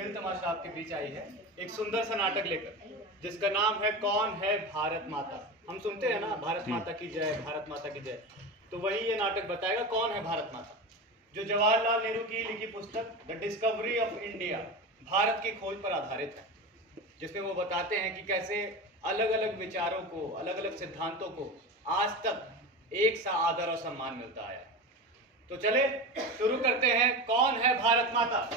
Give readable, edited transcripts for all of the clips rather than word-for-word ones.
खेल तमाशा आपके बीच आई है एक सुंदर सा नाटक लेकर, जिसका नाम है कौन है भारत माता। हम सुनते हैं ना, भारत माता की जय, भारत माता की जय। तो वही ये नाटक बताएगा कौन है भारत माता, जो जवाहरलाल नेहरू की लिखी पुस्तक the discovery of India, Bharat की खोज पर आधारित है, जिसमें वो बताते हैं कि कैसे अलग अलग विचारों को, अलग अलग सिद्धांतों को आज तक एक सा आदर और सम्मान मिलता आया है। तो चले शुरू करते हैं, कौन है भारत माता।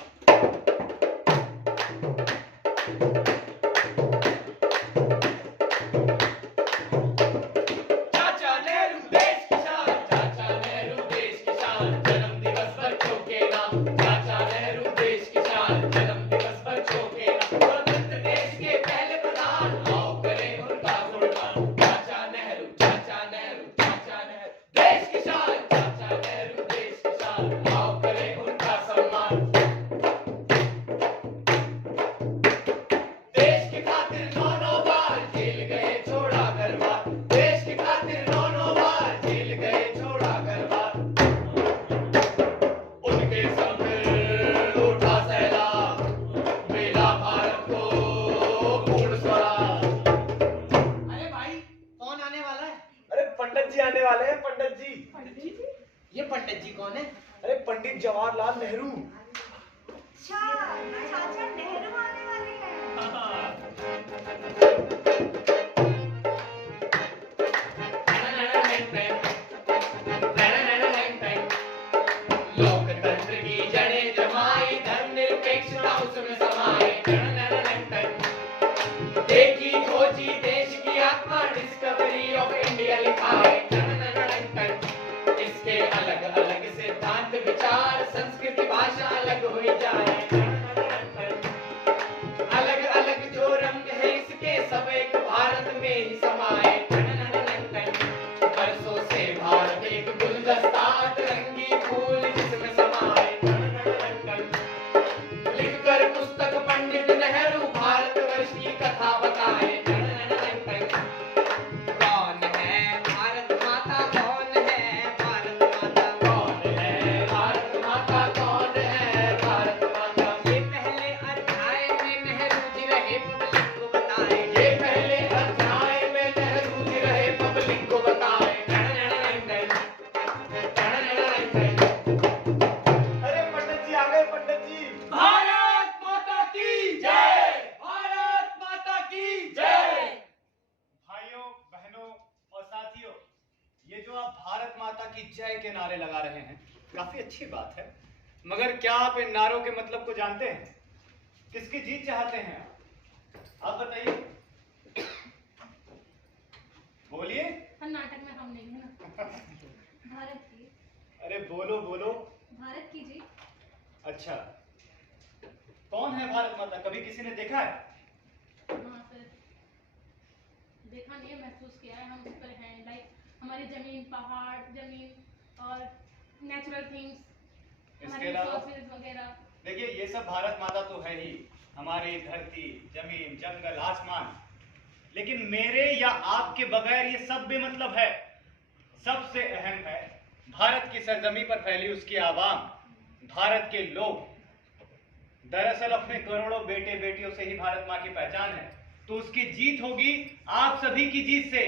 ये पंडित जी कौन है? अरे पंडित जवाहरलाल नेहरू। अच्छा, चाचा नेहरू आने वाले हैं। लोकतंत्र की जड़ें जमाई, धर्मनिरपेक्षता उसमें समाई। देखी खोजी देश की आत्मा, डिस्कवरी ऑफ इंडिया लिखा है। इसके अलग अलग सिद्धांत विचार, संस्कृति भाषा अलग हुई जाए। अलग अलग जो रंग है इसके, सब एक भारत में ही समाए। बरसों से भारत एक गुलदस्ता, तिरंगी फूल जिसमें समाए। लिखकर पुस्तक पंडित नेहरू भारतवर्ष की कथा बताए। कौन है भारत माता, कौन है भारत माता, कौन है भारत माता, कौन है भारत माता। ये पहले अध्याय में नेहरू जी रहे पब्लिक को बताए। ये पहले अध्याय में नेहरू जी रहे पब्लिक को बताए। अरे पंडित जी आ गए, पंडित जी। भारत माता की जय, भारत माता की जय। भाइयों बहनों और साथियों, ये जो आप भारत माता की जय के नारे लगा रहे हैं, काफी अच्छी बात है, मगर क्या आप इन नारों के मतलब को जानते हैं? किसकी जीत चाहते हैं आप बताइए, बोलिए। नाटक में हम नहीं है ना। भारत की। अरे बोलो बोलो। भारत की जी। अच्छा, कौन है भारत माता, कभी किसी ने देखा है? हाँ सर, देखा नहीं है, महसूस किया है। हम उस पर हैं, लाइक हमारी जमीन, पहाड़, जमीन और नेचुरल थिंग्स, इसके अलावा वगैरह। देखिए, ये सब भारत माता तो है ही, हमारी धरती, जमीन, जंगल, आसमान, लेकिन मेरे या आपके बगैर ये सब बेमतलब है। सबसे अहम है भारत की सरजमी पर फैली उसकी आवाम, भारत के लोग। दरअसल अपने करोड़ों बेटे बेटियों से ही भारत माँ की पहचान है, तो उसकी जीत होगी आप सभी की जीत से।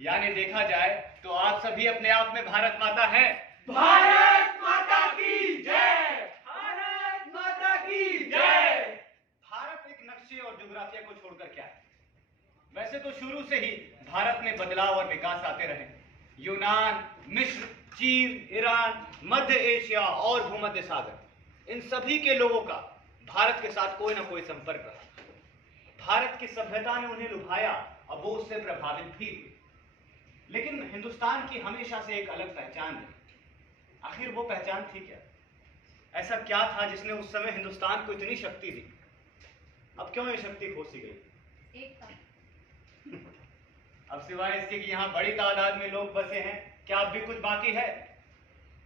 यानी देखा जाए तो आप सभी अपने आप में भारत माता हैं। भारत माता की जय, भारत माता की जय। भारत एक नक्शे और ज्योग्राफिया को छोड़कर क्या है? वैसे तो शुरू से ही भारत में बदलाव और विकास आते रहे। यूनान, मिस्र, चीन, ईरान, मध्य एशिया और भूमध्य सागर, इन सभी के लोगों का भारत के साथ कोई ना कोई संपर्क रहा। भारत की सभ्यता ने उन्हें लुभाया और वो उससे प्रभावित भी हुए। लेकिन हिंदुस्तान की हमेशा से एक अलग पहचान है। आखिर वो पहचान थी क्या? ऐसा क्या था जिसने उस समय हिंदुस्तान को इतनी शक्ति दी? अब क्यों ये शक्ति खो सी गई? एकता। अब सिवाय इसके कि यहाँ बड़ी तादाद में लोग बसे हैं, क्या अब भी कुछ बाकी है?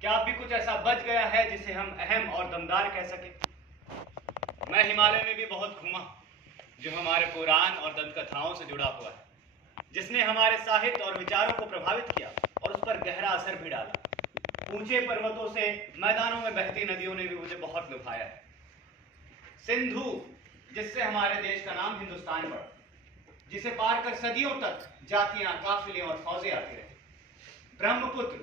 क्या अब भी कुछ ऐसा बच गया है जिसे हम अहम और दमदार कह सके? मैं हिमालय में भी बहुत घूमा, जो हमारे पुराण और दंतकथाओं से जुड़ा हुआ है, जिसने हमारे साहित्य और विचारों को प्रभावित किया और उस पर गहरा असर भी डाला। ऊंचे पर्वतों से मैदानों में बहती नदियों ने भी मुझे बहुत लुभाया है। सिंधु, जिससे हमारे देश का नाम हिंदुस्तान पड़ा, जिसे पार कर सदियों तक जातियां, काफिले और फौजें आती रही। ब्रह्मपुत्र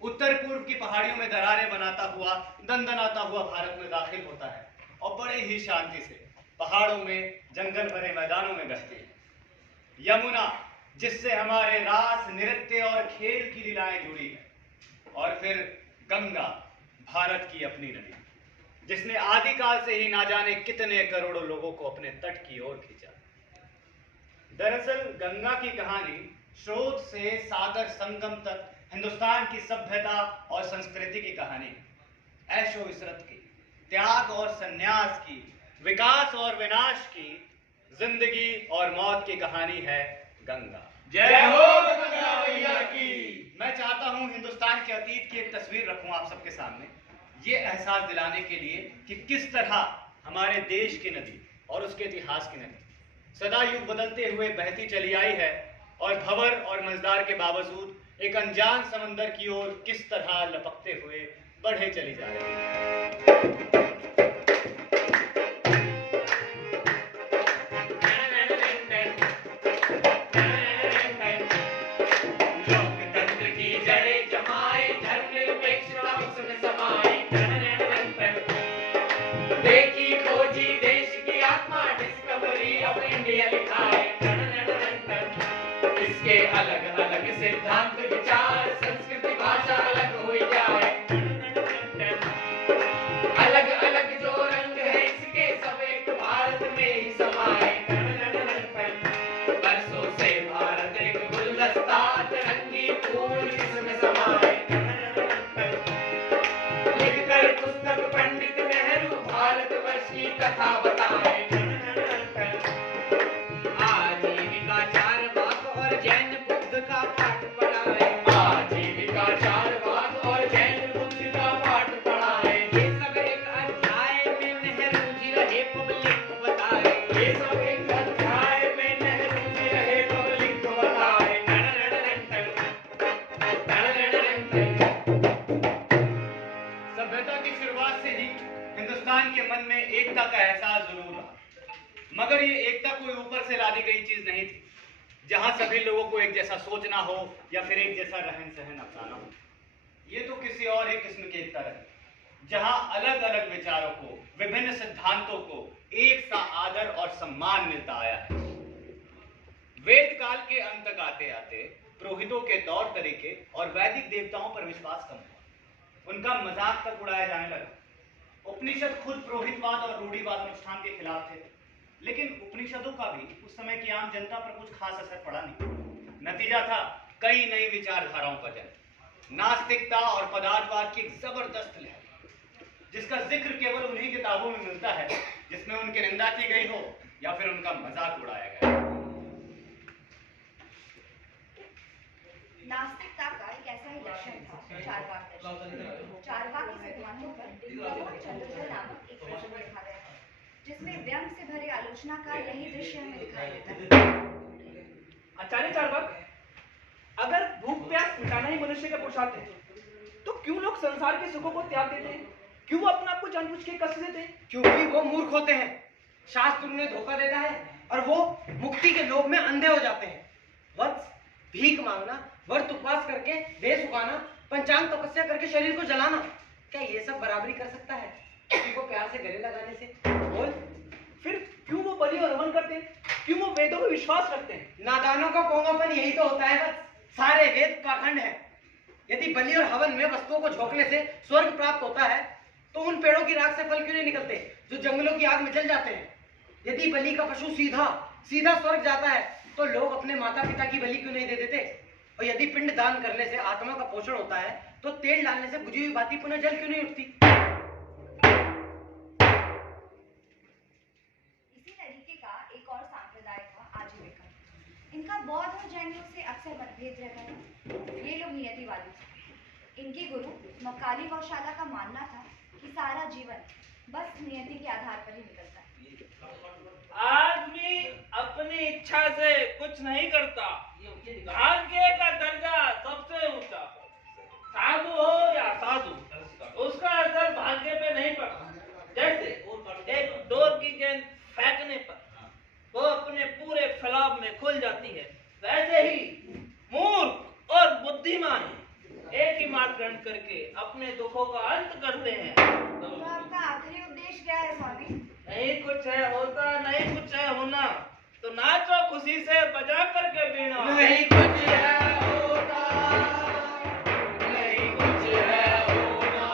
उत्तर पूर्व की पहाड़ियों में दरारें बनाता हुआ, दंदनाता हुआ भारत में दाखिल होता है और बड़े ही शांति से पहाड़ों में, जंगल भरे मैदानों में बहती है। यमुना, जिससे हमारे रास, नृत्य और खेल की लीलाएं जुड़ी है। और फिर गंगा, भारत की अपनी नदी, जिसने आदिकाल से ही ना जाने कितने करोड़ों लोगों को अपने तट की ओर खींचा। दरअसल गंगा की कहानी स्रोत से सागर संगम तक हिंदुस्तान की सभ्यता और संस्कृति की कहानी है। ऐशो इशरत की, त्याग और संन्यास की, विकास और विनाश की, जिंदगी और मौत की कहानी है गंगा। जय हो गंगा मैया की। मैं चाहता हूं हिंदुस्तान के अतीत की एक तस्वीर रखूं आप सबके सामने, ये एहसास दिलाने के लिए कि किस तरह हमारे देश की नदी और उसके इतिहास की नदी सदा युग बदलते हुए बहती चली आई है और भंवर और मझधार के बावजूद एक अनजान समंदर की ओर किस तरह लपकते हुए बढ़े चली जा रही है। लोकतंत्र की जड़ें जमाए, धर्मनिरपेक्षता उसमें समाए। देखी खोजी देश की आत्मा, डिस्कवरी ऑफ इंडिया लिखाए। इसके अलग अलग सिद्धांत, विचार, संस्कृति, भाषा अलग हो जाए। अलग अलग जो रंग है इसके, सब एक भारत में ही समाए। बरसों से भारत एक गुलदस्ता, तिरंगी फूल इसमें समाए। लिखकर पुस्तक पंडित नेहरू भारतवर्ष की कथा बताए। आजीविका चारवाक और जैन बुद्ध का पाठ पढ़ाए। आजीविका चारवाक और जैन बुद्ध का पाठ पढ़ाए। ये सब एक अध्याय में नेहरू जी रहे पब्लिक को बताए। ये सब एक अध्याय में नेहरू जी रहे पब्लिक को बताए। सभ्यता की शुरुआत से ही हिंदुस्तान के मन में एकता का एहसास जरूर रहा, मगर ये एकता कोई ऊपर से लादी गई चीज नहीं थी, जहां सभी लोगों को एक जैसा सोचना हो या फिर एक जैसा रहन सहन अपनाना हो। ये तो किसी और ही किस्म की एकता रही, जहां अलग अलग विचारों को, विभिन्न सिद्धांतों को एक सा आदर और सम्मान मिलता आया है। वेद काल के अंत तक आते आते पुरोहितों के तौर तरीके और वैदिक देवताओं पर विश्वास कम हुआ, उनका मजाक तक उड़ाया जाने लगा। उपनिषद खुद पुरोहितवाद और रूढ़िवाद अनुष्ठान के खिलाफ थे, लेकिन उपनिषदों का भी उस समय की आम जनता पर कुछ खास असर पड़ा नहीं। नतीजा था कई नई विचारधाराओं का जन्म, नास्तिकता और पदार्थवाद की एक जबरदस्त लहर, जिसका जिक्र केवल उन्हीं किताबों में मिलता है जिसमें उनकी निंदा की गई हो या फिर उनका मजाक उड़ाया गया। नास्तिकता का एक ऐसा ही दर्शन था चारवाक दर्शन। चारवाक के सिद्धांतों पर प्रमोद चंद्रधर नामक एक प्रश्न लिखा गया है, जिसमें व्यंग से भरे आलोचना का यही दृश्य हमें दिखाई देता है। आचार्य चारवाक, अगर भूख प्यास मिटाना ही मनुष्य का पुरुषार्थ है, तो क्यों लोग संसार के सुखों को त्याग देते हैं? क्यों वो अपने आप को जानबूझ के कष्ट देते हैं? क्योंकि वो मूर्ख होते हैं, शास्त्र उन्हें धोखा देता है और वो मुक्ति के लोभ में अंधे हो जाते हैं। वत्स, भीख मांगना, व्रत उपवास करके देह सुखाना, पंचांग तपस्या करके शरीर को जलाना, क्या ये सब बराबरी कर सकता है किसी को प्यार से गले लगाने से? बोल। फिर क्यों वो बलि और हवन करते हैं? क्यों वो वेदों में विश्वास रखते हैं? नादानों का पोंगापन यही तो होता है बस। सारे वेद पाखंड है। यदि बलि और हवन में वस्तुओं को झोंकने से स्वर्ग प्राप्त होता है, तो उन पेड़ों की राख से फल क्यों नहीं निकलते जो जंगलों की आग में जल जाते हैं? यदि बलि का पशु सीधा स्वर्ग जाता है, तो लोग अपने माता पिता की बलि क्यों नहीं दे देते? और यदि पिंड दान करने से आत्मा का पोषण होता है, तो तेल डालने से बुझी हुई बाती पुनः जल क्यों नहीं उठती? इसी तरीके का एक और सांप्रदाय था आजीविका। इनका बौद्ध और जैनियों से अक्सर मतभेद रहता था। ये लोग नियतिवादी थे। इनके गुरु मकाली गौशाला का मानना था कि सारा जीवन बस नियति के आधार पर ही निकलता है। आदमी अपनी इच्छा से कुछ नहीं करता, भाग्य का दर्जा सबसे ऊंचा। साधु हो या साधु, उसका असर भाग्य पे नहीं पड़ता। जैसे एक डोर की जवाब में खुल जाती है, वैसे ही मूर्ख और बुद्धिमान एक ही मार्ग ग्रहण करके अपने दुखों का अंत करते हैं। तो आपका आखिरी उपदेश क्या है स्वामी? नहीं कुछ है होता, नहीं कुछ है होना, तो नाचो खुशी से बजा करके बीना। नहीं कुछ है होता, नहीं कुछ है होना,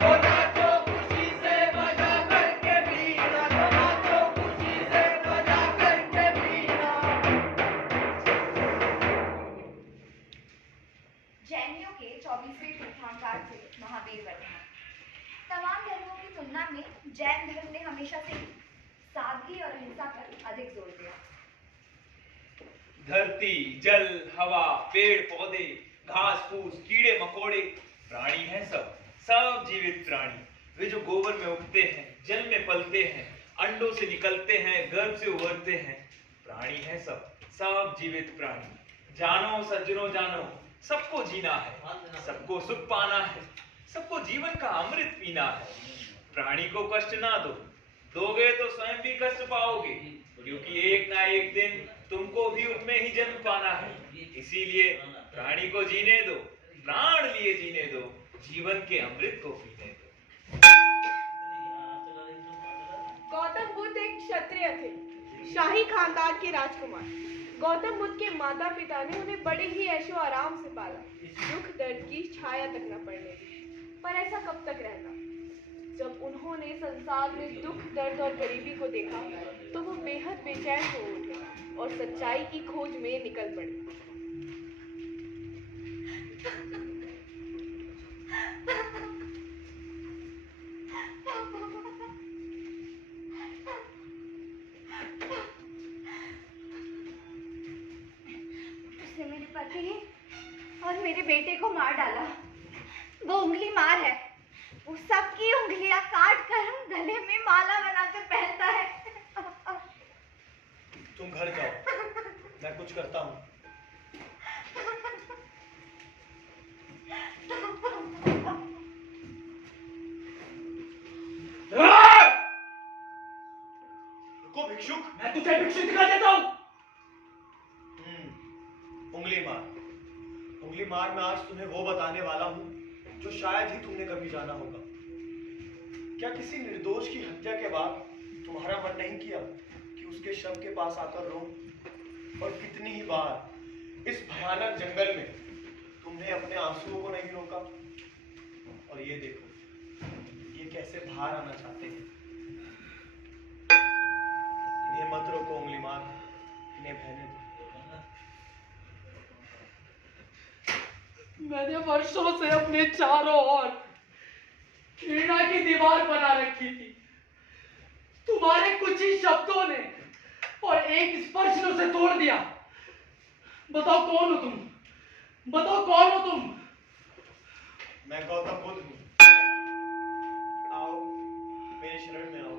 तो नाचो खुशी से बजा करके बीना, तो नाचो खुशी से बजा करके बीना। जैनियों के 24वें तीर्थंकर थे महावीर वर्धमान। तमाम धर्मों की तुलना में जैन धर्म ने हमेशा से सादगी और अहिंसा पर अधिक जोर दिया। धरती, जल, हवा, पेड़ पौधे, घास फूस, कीड़े मकोड़े, प्राणी हैं सब जीवित प्राणी। वे जो गोबर में उगते हैं, जल में पलते हैं, अंडों से निकलते हैं, गर्भ से उभरते हैं, प्राणी हैं सब जीवित प्राणी। जानो सज्जनों जानो, सबको जीना है, सबको सुख पाना है, सबको जीवन का अमृत पीना है। प्राणी को कष्ट ना दो, दोगे तो स्वयं भी कष्ट पाओगे, क्योंकि एक ना एक दिन तुमको भी उसमें ही जन्म पाना है। इसीलिए प्राणी को जीने दो, प्राण लिए जीने दो, जीवन के अमृत को पीने दो। गौतम बुद्ध एक क्षत्रिय थे, शाही खानदान के राजकुमार। गौतम बुद्ध के माता पिता ने उन्हें बड़े ही ऐशो आराम से पाला, दुख दर्द की छाया तक न पड़ने दी। पर ऐसा कब तक रहता? जब उन्होंने संसार में दुख दर्द और गरीबी को देखा तो वो बेहद बेचैन हो उठे और सच्चाई की खोज में निकल पड़े। उसने मेरे पति और मेरे बेटे को मार डाला। वो उंगली मार है, वो सबकी उंगलियां काट कर गले में माला बनाकर पहनता है। तुम घर जाओ, मैं कुछ करता हूँ। रुको भिक्षुक, मैं तुझे भिक्षु दिखा देता हूँ। उंगली मार मैं आज तुम्हें वो बताने वाला हूँ जो शायद ही तुमने कभी जाना होगा। क्या किसी निर्दोष की हत्या के बाद तुम्हारा मन नहीं किया कि उसके शव के पास आकर रो? और कितनी ही बार इस भयानक जंगल में तुमने अपने आंसुओं को नहीं रोका? और ये देखो, ये कैसे बाहर आना चाहते हैं। इन्हें मत रोको उंगली मार, इन्हें बहने दो। मैंने वर्षों से अपने चारों ओर घृणा की दीवार बना रखी थी। तुम्हारे कुछ ही शब्दों ने और एक स्पर्श ने उसे तोड़ दिया। बताओ कौन हो तुम? बताओ कौन हो तुम? मैं गौतम बुद्ध हूँ। आओ, मेरे शरण में आओ।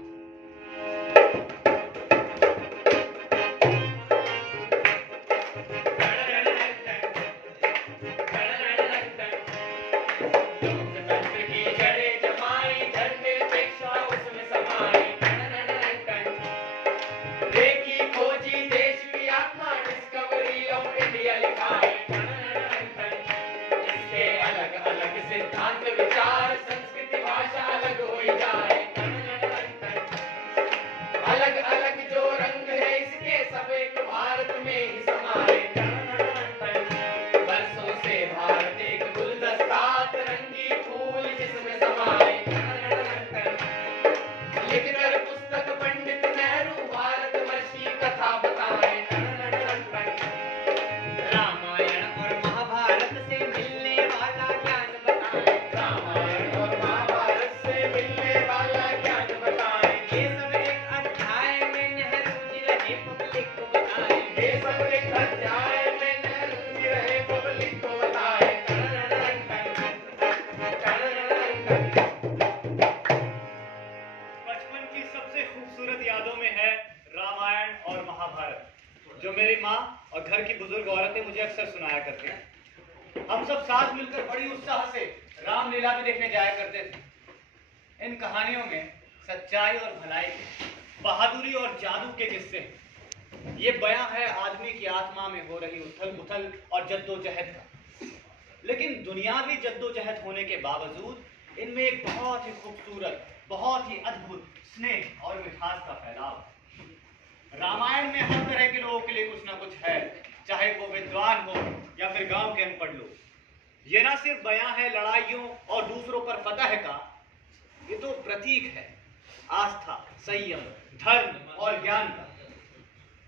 हम सब साथ मिलकर बड़ी उत्साह से रामलीला भी देखने जाया करते थे। इन कहानियों में सच्चाई और भलाई, बहादुरी और जादू के किस्से, ये बयां है आदमी की आत्मा में हो रही उथल पुथल और जद्दोजहद का। लेकिन दुनियावी जद्दोजहद होने के बावजूद इनमें एक बहुत ही खूबसूरत, बहुत ही अद्भुत स्नेह और मिठास का फैलाव है। रामायण में हर तरह के लोगों के लिए कुछ ना कुछ है, चाहे वो विद्वान हो या फिर गांव के अनपढ़ लोग। ये ना सिर्फ बयां है लड़ाइयों और दूसरों पर फतह का, ये तो प्रतीक है आस्था, संयम, धर्म और ज्ञान का।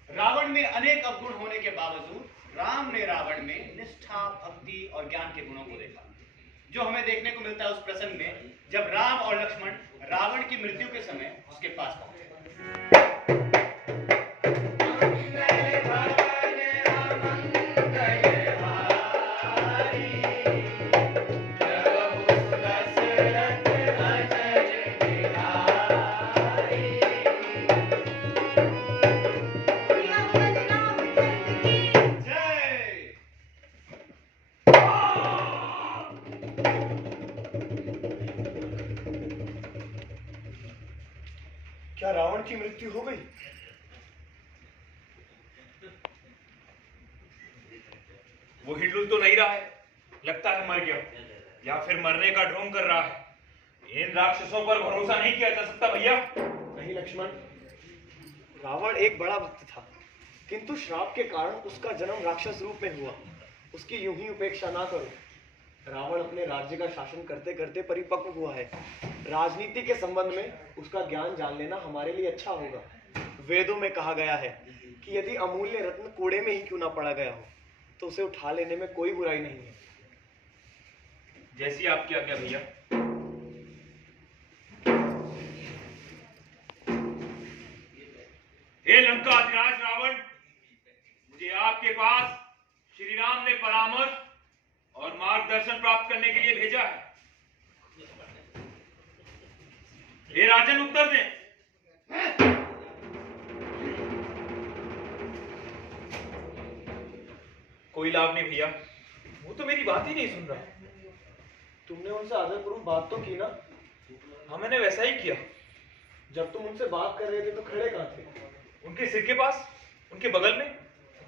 रावण में अनेक अवगुण होने के बावजूद राम ने रावण में निष्ठा, भक्ति और ज्ञान के गुणों को देखा, जो हमें देखने को मिलता है उस प्रसंग में जब राम और लक्ष्मण रावण की मृत्यु के समय उसके पास पहुंचे। क्या रावण की मृत्यु हो गई? वो हिंडुल तो नहीं रहा है, लगता है मर गया या फिर मरने का ढोंग कर रहा है। इन राक्षसों पर भरोसा नहीं किया जा सकता भैया। नहीं लक्ष्मण, रावण एक बड़ा भक्त था, किंतु श्राप के कारण उसका जन्म राक्षस रूप में हुआ। उसकी यूं ही उपेक्षा ना करो। रावण अपने राज्य का शासन करते करते परिपक्व हुआ है। राजनीति के संबंध में उसका ज्ञान जान लेना हमारे लिए अच्छा होगा। वेदों में कहा गया है कि यदि अमूल्य रत्न कूड़े में ही क्यों ना पड़ा गया हो तो उसे उठा लेने में कोई बुराई नहीं है। जैसी आपकी आज्ञा भैया। हे लंकाधिराज रावण, मुझे आपके पास श्री राम ने परामर्श और मार्गदर्शन प्राप्त करने के लिए भेजा है। हे राजन, उत्तर दें। कोई लाभ नहीं भैया, वो तो मेरी बात ही नहीं सुन रहा। तुमने उनसे आदरपूर्वक बात तो की ना? हाँ, मैंने वैसा ही किया। जब तुम उनसे बात कर रहे थे तो खड़े कहाँ थे? उनके सिर के पास, उनके बगल में,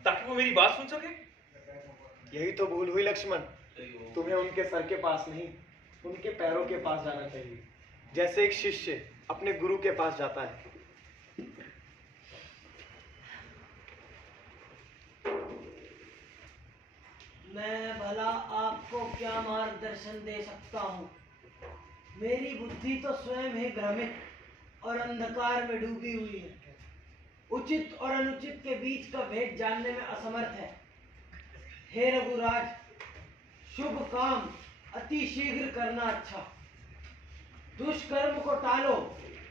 ताकि वो मेरी बात सुन सके। यही तो भूल हुई लक्ष्मण। तुम्हें उनके सर के पास नहीं, उनके पैरों के पास जाना चाहिए, जैसे एक शिष्य अपने गुरु के पास जाता है। मैं भला आपको क्या मार्गदर्शन दे सकता हूँ? मेरी बुद्धि तो स्वयं ही भ्रमित और अंधकार में डूबी हुई है। उचित और अनुचित के बीच का भेद जानने में असमर्थ है। हे रघुराज, शुभ काम अति शीघ्र करना अच्छा, दुष्कर्म को टालो,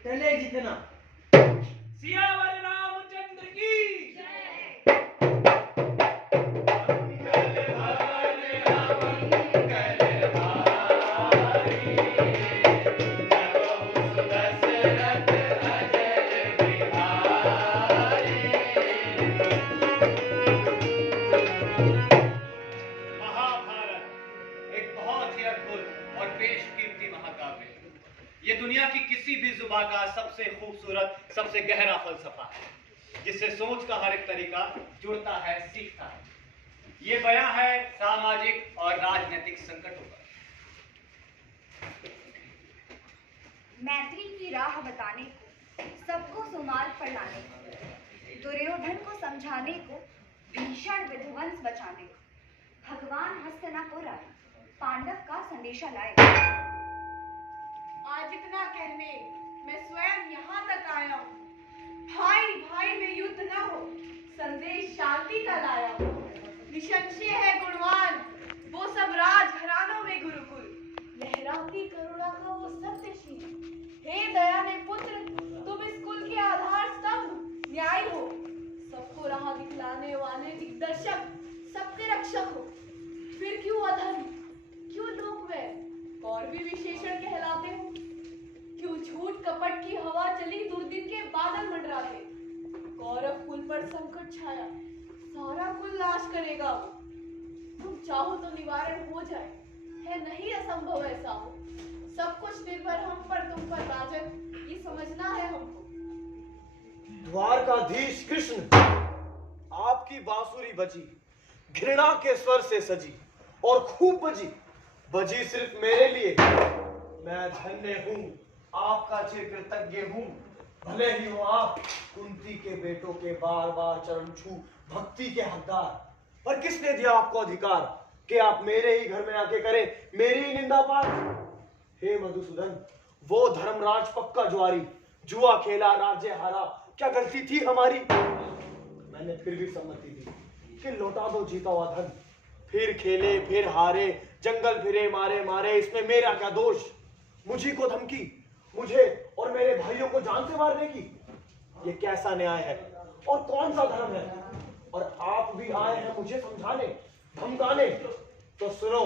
टले जितना। सियावर रामचंद्र की जय। ये दुनिया की किसी भी जुबान का सबसे खूबसूरत, सबसे गहरा फलसफा है, जिससे सोच का हर एक तरीका जुड़ता है, सीखता है। ये बयां है सामाजिक और राजनीतिक संकटों पर। मैत्री की राह बताने को, सबको सुमार्ग पर लाने को, दुर्योधन को समझाने को, भीषण विध्वंस बचाने को, भगवान हस्तिनापुर आए, पांडव का संदेशा लाए। आज इतना कहने मैं स्वयं यहाँ तक आया हूँ। भाई भाई में युद्ध न हो, संदेश शांति का लाया हूँ। निसंशय है गुणवान वो सब राजघरानों में गुरुकुल, लहराती करुणा का वो सत्यशील। हे दया ने पुत्र, तुम इस कुल के आधार स्तंभ, न्याय हो, सबको राह दिखलाने वाले दिग्दर्शक, सबके रक्षक हो। फिर क्यों अधर्म, क्यों लोकवैर और भी विशेषण कहलाते हो? क्यों झूठ कपट की हवा चली, दुर्दिन के बादल मंडराते? कौरव कुल पर संकट छाया, सारा कुल नाश करेगा वो। तुम चाहो तो निवारण हो जाए, है नहीं असंभव ऐसा हो। सब कुछ निर्भर हम पर, तुम पर राजन, ये समझना है हमको। द्वारकाधीश कृष्ण, आपकी बांसुरी बजी, घृणा के स्वर से सजी और खूब बजी, बजी सिर्फ मेरे लिए। मैं धन्य हूँ, आपका चिरकृतज्ञ हूँ। भले ही हो आप कुंती के बेटों के बार बार चरण छू भक्ति के हकदार, पर किसने दिया आपको अधिकार कि आप मेरे ही घर में आके करें मेरी ही निंदा पाठ? हे मधुसूदन, वो धर्मराज पक्का ज्वारी, जुआ खेला राज्य हारा, क्या गलती थी हमारी? मैंने फिर भी सम्मति दी कि लौटा दो जीता हुआ धन। फिर खेले फिर हारे, जंगल फिरे मारे मारे, इसमें मेरा क्या दोष? मुझी को धमकी, मुझे और मेरे भाइयों को जान से मारने की? ये कैसा न्याय है और कौन सा धर्म है? और आप भी आए हैं मुझे समझाने धमकाने? तो सुनो,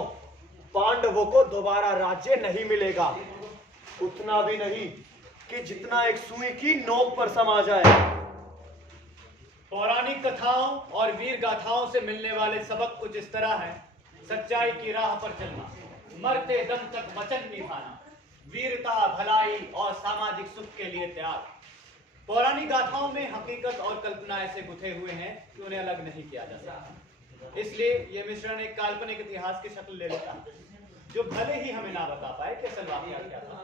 पांडवों को दोबारा राज्य नहीं मिलेगा, उतना भी नहीं कि जितना एक सुई की नोक पर समा जाए। पौराणिक कथाओं और वीर गाथाओं से मिलने वाले सबक कुछ इस तरह है: सच्चाई की राह पर चलना, मरते दम तक वचन निभाना, वीरता, भलाई और सामाजिक सुख के लिए त्याग। पौराणिक गाथाओं में हकीकत और कल्पना ऐसे गुथे हुए हैं कि उन्हें अलग नहीं किया जा सकता। इसलिए यह मिश्रण एक काल्पनिक इतिहास की शक्ल ले लेता है, जो भले ही हमें ना बता पाए कि असल वाकया क्या था,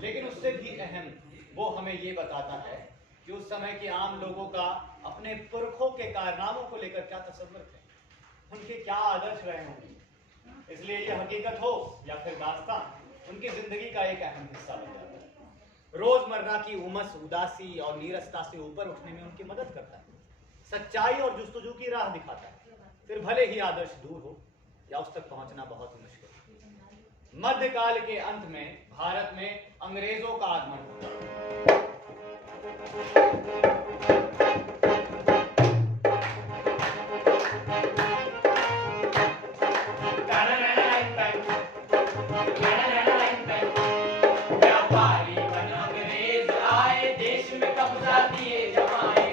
लेकिन उससे भी अहम वो हमें ये बताता है कि उस समय के आम लोगों का अपने पुरखों के कारनामों को लेकर क्या तस्वर थे, उनके क्या आदर्श रहे होंगे। इसलिए ये हकीकत हो या फिर दास्तान, उनकी जिंदगी का एक अहम हिस्सा बन जाता है। रोजमर्रा की उमस, उदासी और नीरसता से ऊपर उठने में उनकी मदद करता है, सच्चाई और जुस्तजू की राह दिखाता है। फिर भले ही आदर्श दूर हो या उस तक पहुंचना बहुत मुश्किल। मध्यकाल के अंत में भारत में अंग्रेजों का आगमन हुआ। व्यापारी बन अंग्रेज आए, देश में कब्जा दिए जमाए।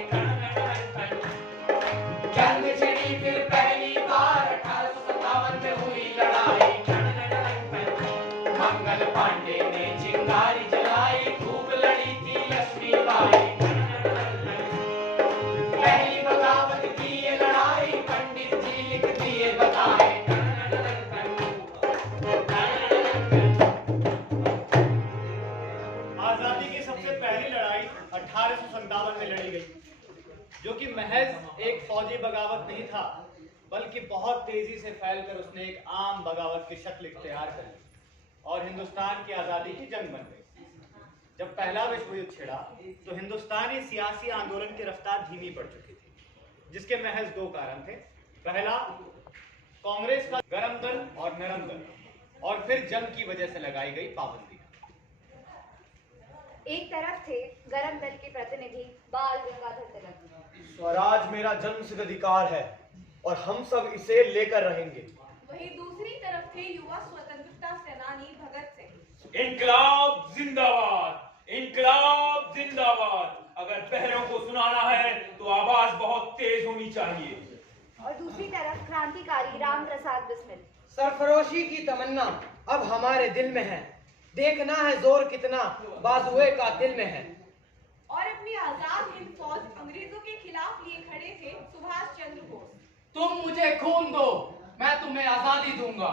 जंग छिड़ी फिर पहली बार 1857 में हुई लड़ाई। मंगल पांडे ने चिंगारी जलाई, खूब लड़ी थी लक्ष्मीबाई। पहली बगावत की ये लड़ाई, पंडित जी लिख दिए बताए। आजादी की सबसे पहली लड़ाई 1857 में लड़ी गई, जो कि महज एक फौजी बगावत नहीं था, बल्कि बहुत तेजी से फैलकर उसने एक आम बगावत की शक्ल इख्तियार कर ली और हिंदुस्तान की आजादी की जंग बन गई। जब पहला विश्व युद्ध छिड़ा तो हिंदुस्तानी सियासी आंदोलन की रफ्तार धीमी पड़ चुकी थी, जिसके महज दो कारण थे। पहला, कांग्रेस का गरम दल और नरम दल, और फिर जंग की वजह से लगाई गई पाबंदी। एक तरफ थे गरम दल के प्रतिनिधि बाल गंगाधर तिलक। स्वराज मेरा जन्मसिद्ध अधिकार है और हम सब इसे लेकर रहेंगे। वहीं दूसरी तरफ थे युवा स्वतंत्रता सेनानी भगत सिंह। इनकलाब जिंदाबाद, इनकलाब जिंदाबाद। अगर पहरों को सुनाना है तो आवाज बहुत तेज होनी चाहिए। और दूसरी तरफ क्रांतिकारी राम प्रसाद बिस्मिल। सरफरोशी की तमन्ना अब हमारे दिल में है, देखना है जोर कितना बाजुए का दिल में है। और अपनी आजाद हिंद फौज अंग्रेजों के खिलाफ लिए खड़े थे सुभाष चंद्र बोस। तुम मुझे खून दो, मैं तुम्हें आजादी दूंगा।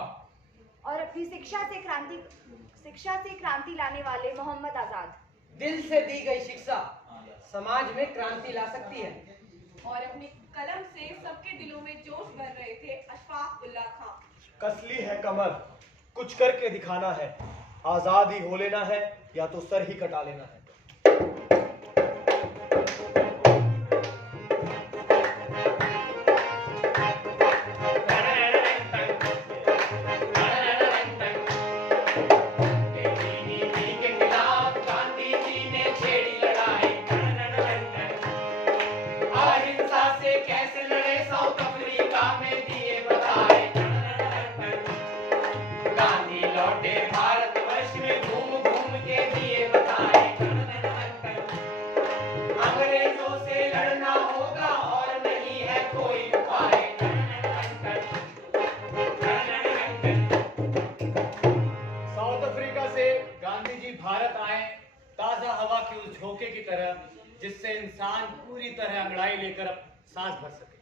और अपनी शिक्षा से क्रांति लाने वाले मोहम्मद आजाद। दिल से दी गई शिक्षा समाज में क्रांति ला सकती है। और अपनी कलम से सबके दिलों में जोश भर रहे थे अशफाक उल्लाह खां। कसली है कमर, कुछ करके दिखाना है, आजादी हो लेना है या तो सर ही कटा लेना है। जिससे इंसान पूरी तरह अंगड़ाई लेकर सांस भर सके।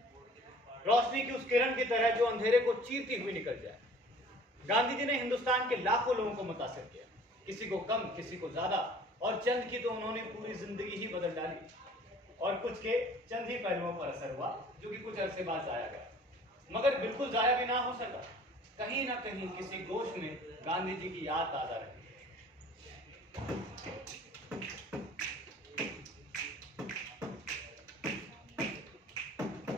रोशनी की उस किरण की तरह जो अंधेरे को चीरती हुई निकल जाए। गांधी जी ने हिंदुस्तान के लाखों लोगों को मुतासिर किया, किसी को कम, किसी को ज्यादा, और चंद की तो उन्होंने पूरी जिंदगी ही बदल डाली, और कुछ के चंद ही पहलुओं पर असर हुआ जो कि कुछ अरसे बाद जाया गया, मगर बिल्कुल जाया भी ना हो सका। कहीं ना कहीं किसी गोश में गांधी जी की याद ताजा रही।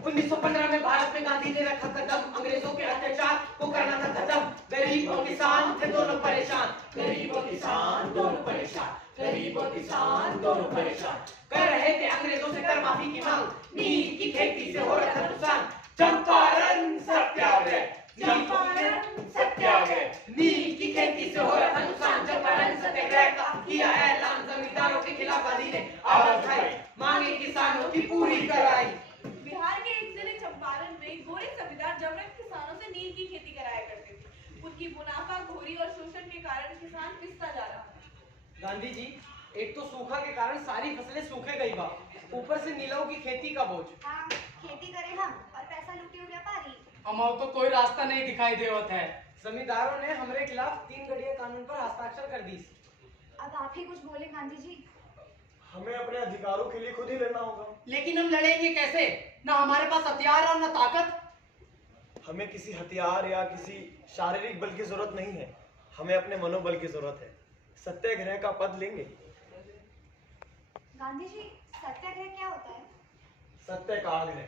1915 में भारत में गांधी ने रखा कदम, अंग्रेजों के अत्याचार को करना था खत्म। गरीब और किसान थे दोनों परेशान, गरीब और किसान दोनों परेशान, गरीब और किसान दोनों परेशान। कर रहे थे अंग्रेजों से कर माफी की मांग, नील की खेती से हो रहा था नुकसान। चंपारण सत्याग्रह, चंपारण सत्याग्रह, नील की खेती से हो रहा था नुकसान। चंपारण सत्याग्रह का किया ऐलान, जमींदारों के खिलाफ गांधी ने आवाज उठाई, मांगे किसानों की पूरी कराई। बिहार के एक जिले चंपारण में गोरे जमींदार जबरन किसानों से नील की खेती कराया करते थे। उनकी मुनाफाखोरी और शोषण के कारण किसान पिसता जा रहा था। गांधी जी, एक तो सूखा के कारण सारी फसलें सूखे गई बा, ऊपर से नीलों की खेती का बोझ। हाँ, खेती करें हम और पैसा लूटे हुए व्यापारी। हमारे तो कोई रास्ता नहीं दिखाई देवत है। जमींदारों ने हमारे खिलाफ 3 गड़िया कानून पर हस्ताक्षर कर दी। अब आप ही कुछ बोले गांधी जी। हमें अपने अधिकारों के लिए खुद ही लड़ना होगा। लेकिन हम लड़ेंगे कैसे? ना हमारे पास हथियार और ना ताकत। हमें किसी हथियार या किसी शारीरिक बल की जरूरत नहीं है, हमें अपने मनोबल की जरूरत है। सत्याग्रह का पद लेंगे। गांधी जी, सत्याग्रह क्या होता है? सत्य का आग्रह,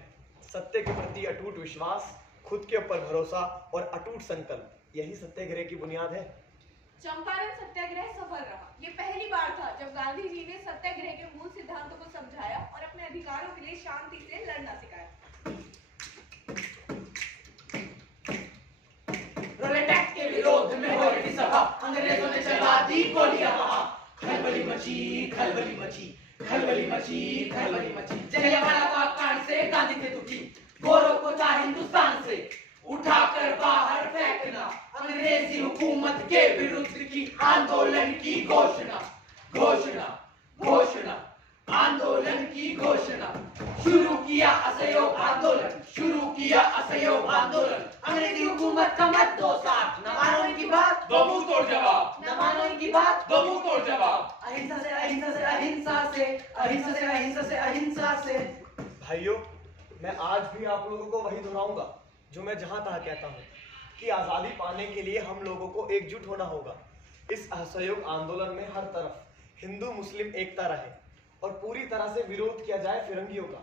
सत्य के प्रति अटूट विश्वास, खुद के ऊपर भरोसा और अटूट संकल्प, यही सत्याग्रह की बुनियाद है। चंपारण सत्याग्रह सफल रहा। ये पहली बार था जब गांधी जी ने सत्याग्रह के मूल सिद्धांतों को समझाया और अपने अधिकारों के लिए शांति से लड़ना सिखाया। रोलेट एक्ट के विरोध में हो रही सभा, अंग्रेजों ने चलवा दी गोलियां वहां। खलबली मची, खलबली मची, खलबली मची, खलबली मची। जलियांवाला बाग कांड से गांधी थे दुखी, गोरों को था हिंदुस्तान से उठाकर बाहर फेंकना। अंग्रेजी हुकूमत के विरुद्ध की आंदोलन की घोषणा, घोषणा, घोषणा, आंदोलन की घोषणा। शुरू किया असहयोग आंदोलन, शुरू किया असहयोग आंदोलन। अंग्रेजी हुकूमत का मत दो साथ, न मानो इनकी बात दो मुंह तोड़ जवाब, न मानो इनकी बात दो मुंह तोड़ जवाब। अहिंसा से अहिंसा से अहिंसा से, अहिंसा से अहिंसा से अहिंसा से। भाइयों, मैं आज भी आप लोगों को वही दोहराऊंगा जो मैं जहां तहां कहता हूं कि आजादी पाने के लिए हम लोगों को एकजुट होना होगा। इस असहयोग आंदोलन में हर तरफ हिंदू मुस्लिम एकता रहे और पूरी तरह से विरोध किया जाए फिरंगियों का,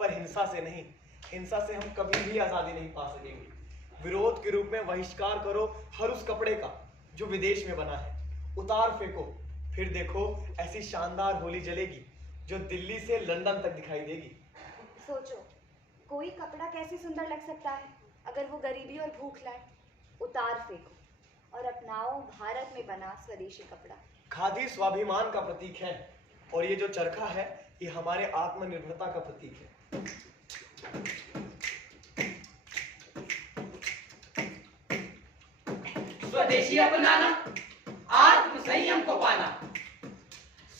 पर हिंसा से नहीं। हिंसा से हम कभी भी आजादी नहीं पा सकेंगे। विरोध के रूप में बहिष्कार करो हर उस कपड़े का जो विदेश में बना है, उतार फेंको, फिर देखो ऐसी शानदार होली जलेगी जो दिल्ली से लंदन तक दिखाई देगी। सोचो, कोई कपड़ा कैसे सुंदर लग सकता है अगर वो गरीबी और भूख लाए। उतार फेंको और अपनाओ भारत में बना स्वदेशी कपड़ा। खादी स्वाभिमान का प्रतीक है और ये जो चरखा है ये हमारे आत्मनिर्भरता का प्रतीक है। स्वदेशी अपनाना, आत्म संयम को पाना,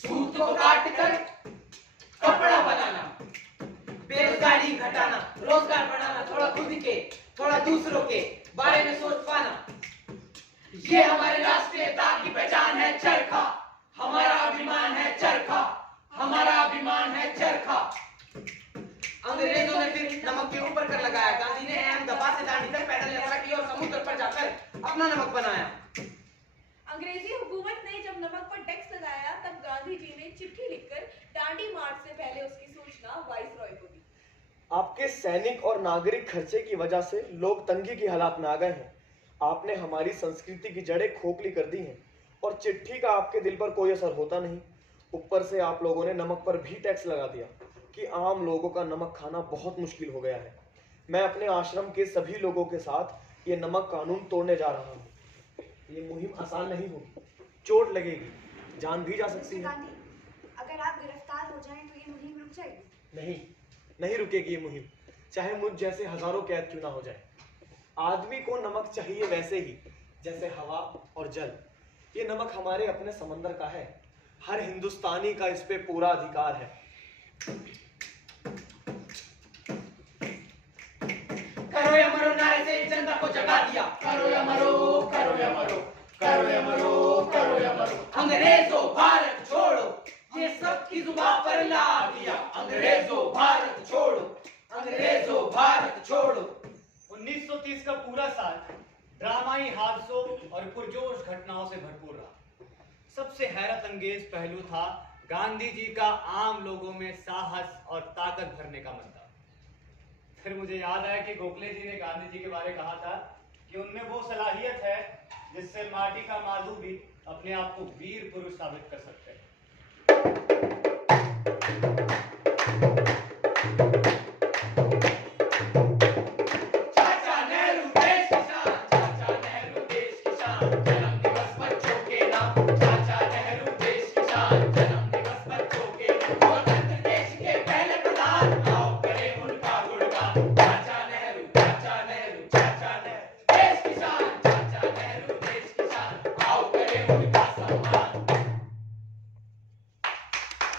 सूत को काट कर कपड़ा बनाना, बेरोजगारी घटाना, रोजगार बढ़ाना, थोड़ा खुद के थोड़ा दूसरों के बारे में सोच पाना, ये हमारे राष्ट्रीयता की पहचान है। चरखा हमारा अभिमान है, चरखा हमारा अभिमान है, चरखा। अंग्रेजों ने फिर नमक के ऊपर कर लगाया, गांधी ने अहमदाबाद से दांडी तक पैदल यात्रा की और समुद्र पर जाकर अपना नमक बनाया। अंग्रेजी हुकूमत ने जब नमक पर टैक्स लगाया तब गांधी जी ने चिट्ठी लिखकर दांडी मार्च से पहले उसकी सूचना वाइसरॉय को दी। आपके सैनिक और नागरिक खर्चे की वजह से लोग तंगी की हालात में आ गए हैं। आपने हमारी संस्कृति की जड़ें खोखली कर दी हैं और चिट्ठी का आपके दिल पर कोई असर होता नहीं। ऊपर से आप लोगों ने नमक पर भी टैक्स लगा दिया कि आम लोगों का नमक खाना बहुत मुश्किल हो गया है। मैं अपने आश्रम के सभी लोगों के साथ ये नमक कानून तोड़ने जा रहा हूँ। ये मुहिम आसान नहीं होगी, चोट लगेगी, जान भी जा सकती है। गांधी, अगर आप गिरफ्तार हो जाएं तो ये मुहिम रुक जाएगी। नहीं, नहीं रुकेगी ये मुहिम, चाहे मुझ जैसे हजारों कैद क्यों ना हो जाए। आदमी को नमक चाहिए वैसे ही जैसे हवा और जल। ये नमक हमारे अपने समंदर का है, हर हिंदुस्तानी का इस पे पूरा अधिकार है। करो या मरो, करो या मरो, करो या मरो, करो या मरो। अंग्रेजों भारत छोड़ो, ये सबकी जुबान पर ला दिया। अंग्रेजों भारत छोड़ो, अंग्रेजों भारत छोड़ो। 1930 का पूरा साल ड्रामाई हादसों और पुरजोश घटनाओं से भरपूर रहा। सबसे हैरत अंगेज पहलू था गांधी जी का आम लोगों में साहस और ताकत भरने का मंत्र। फिर मुझे याद आया कि गोखले जी ने गांधी जी के बारे कहा था कि उनमें वो सलाहियत है जिससे माटी का माधु भी अपने आप को वीर पुरुष साबित कर सकते हैं।